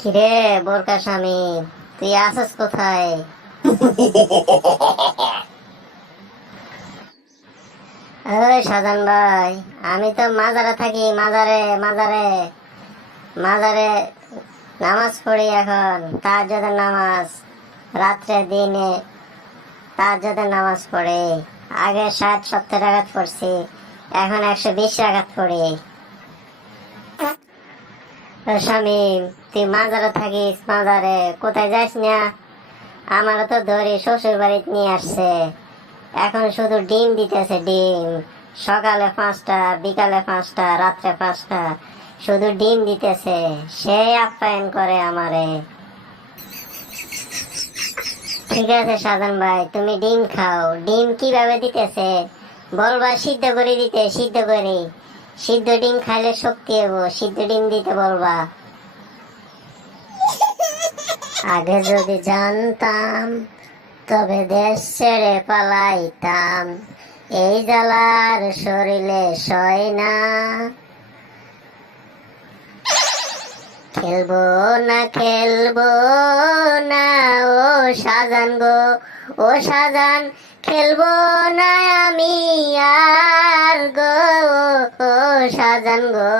কিরে বোরকা স্বামী, তুই আসস কোথায়? ওই সাজান ভাই, আমি তো মাজারে থাকি। মাজারে মাজারে মাজারে নামাজ পড়ি এখন। তাহাজ্জুদের নামাজ, রাত্রে দিনে তাহাজ্জুদের নামাজ পড়ি। আগে 60-70 রাকাত পড়ছি, এখন 120 রাকাত পড়ি। ও স্বামী, তুই মাজারে থাকিস, মাজারে কোথায় যাস না? আমারও তো ধরে শ্বশুর বাড়িতে নিয়ে আসছে। এখন শুধু ডিম দিতেছে, ডিম। সকালে 5টা, বিকালে 5টা, রাত্রে 5টা, শুধু ডিম দিতেছে। সে আপ্যায়ন করে আমারে। ঠিক আছে সাজান ভাই, তুমি ডিম খাও। ডিম কিভাবে দিতেছে বলবা, সিদ্ধ করে দিতে। সিদ্ধ করে, সিদ্ধ ডিম খাইলে শক্তি হবো। সিদ্ধ ডিম দিতে বলবা। আগে যদি জানতাম, তবে দেশ ছেড়ে পালাইতাম। এই জ্বালার শরীরে সয় না। খেলবো না, খেলবো না ও সাজান গো, ও সাজান। খেলবো না আমি আর গো, ও সাজান গো।